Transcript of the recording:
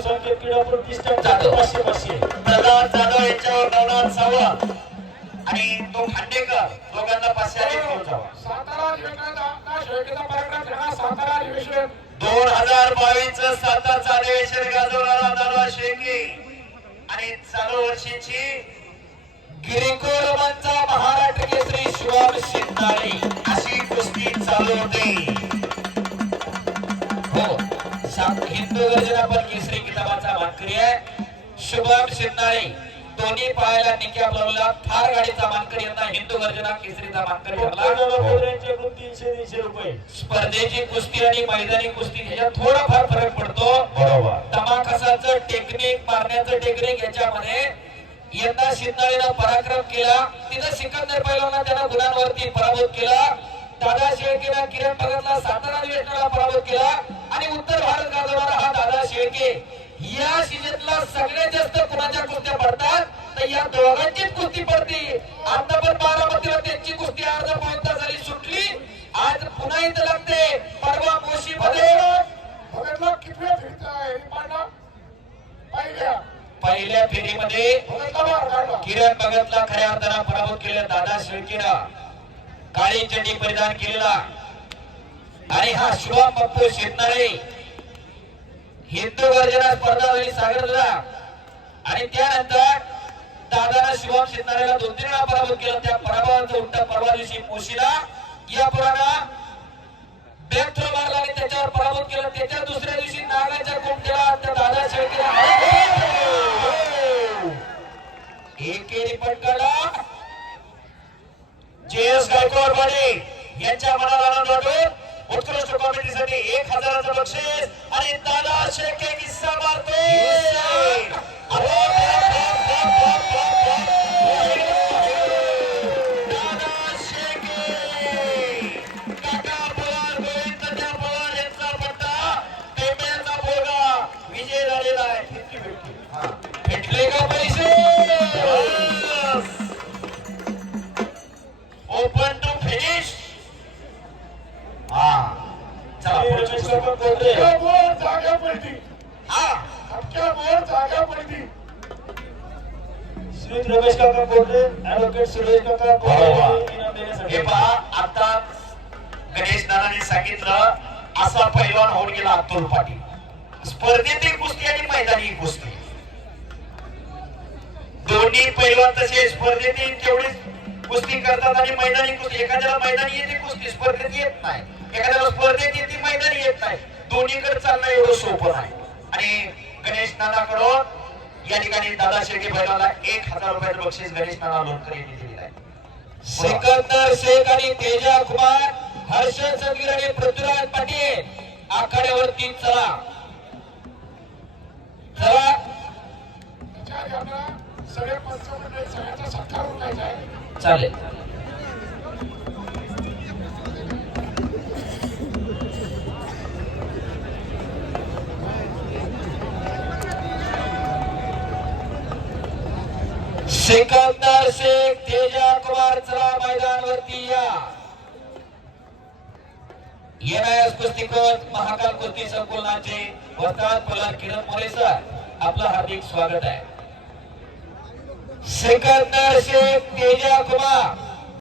क्रीडा प्रतिष्ठान जाधव. पाचशे पाचशे. प्रल्हाद जाधव यांच्यावर नवनाथ सावंत आणि तो खांडेकर दोघांना पाचशे घेऊन जावा. सातारा सातारा अधिवेशन दोन हजार बावीस सातारचा अधिवेशन गाजवणारा दादा शेळके. आणि चालू वर्षीची गिरिकोलमांचा महाराष्ट्र केसरी शिवाम शिंदाळे अशी कुस्ती चालू होते. सा- हिंदू गर्जना पण केसरी किताबाचा मानकरी आहे. शुभम शिंदाळे दोन्ही निक्या लावला थार गाडीचा मानकरी यांना हिंदू गर्जना केसरीचा मानकरी ठरला. यांच्याकडून तीनशे तीनशे रुपये. स्पर्धेची कुस्ती आणि मैदानी कुस्ती ह्याच्यात थोडाफार फरक पडतो. बरोबर. तमाकसाचं टेक्निक मारण्याचं टेक्निक याच्यामध्ये यंदा शिंदाळेनं पराक्रम केला. तिथं सिकंदर पैलवाना त्यानं गुणांवरती पराभूत केला. दादा शेळकेनं किरण भगतला सातारा अधिवेशनाला पराभूत केला. आणि उत्तर भारत गाजवणारा हा दादा शेळके या सीजनला सगळ्यात जास्त कुणाच्या कुस्त्या पडतात तर या दोघांचीच कुस्ती पडते. आता पण बारामतीला त्यांची कुस्ती अर्धा पाऊन झाली सुटली. आज पुन्हा इथं लागते. परवा मोशी मध्ये पहिल्या. फेरीमध्ये किरण भगतला खऱ्या अर्थानं पराभूत केलं दादा शेळकेनं. काळी चड्डी परिधान केलेला. आणि हा शिवम पप्पू शेतनाळे. हिंदू गर्जना स्पर्धा होईल सागरला. आणि त्यानंतर दादाला शिवम शेतनाळेला दोन तीन वेळा पराभूत केला. त्या पराभवाचा उलटा परवा दिवशी मोशीला या पुराणा बॅक थ्रो मारला आणि त्याच्यावर पराभूत केला. त्याच्या दुसऱ्या दिवशी नागाच्या कोमट्याला त्या दादा शेळकेला एकेरी पटकाला जे एस गायकवाड वाडे यांच्या मनाला आनंद वाटून उत्कृष्ट कॉमेडीसाठी एक हजाराचं बक्षीस आणि दादा शेळके किस्सा मारतोय चला हे बोर जागा पडती हा. अख्ख्या बोर जागा पडती श्री रमेश काका कोल्हे ऍडव्होकेट सुरेश काका कोल्हे बरोबर. इनाम देण्यासाठी. हे पहा आता गणेश दादाने सांगितलं असा पैलवान होऊन गेला अतुल पाटील. स्पर्धेतील कुस्ती आणि मैदानी कुस्ती. दोन्ही पैलवान तसे स्पर्धेतील तेवढीच कुस्ती करतात आणि मैदानी कुस्ती. एखाद्याला मैदानी येते कुस्ती स्पर्धेत येत नाही. एखाद्याला स्पर्धेत येते दोन्हीकडे चालणं एवढं सोपं नाही. आणि गणेश नानाकडून या ठिकाणी दादा शेळके बैलाला एक हजार रुपयाचं बक्षीस गणेश नाना लोणकर यांनी दिलेलं आहे. सिकंदर शेख आणि तेजा कुमार हर्षद सदगीर आणि पृथ्वीराज पाटील आखाड्यावरती चला. चला. घ्या सगळे पंचमंडळी सगळ्याचा सत्कार आहे. चालेल. सिकंदर शेख तेजा कुमार चला मैदानवरती या. येणाऱ्या कुस्तीपद महाकाल कुस्ती संकुलनाचे वर्तमान पलार किरण मोरे सर आपलं हार्दिक स्वागत आहे. सिकंदर शेख तेजा कुमार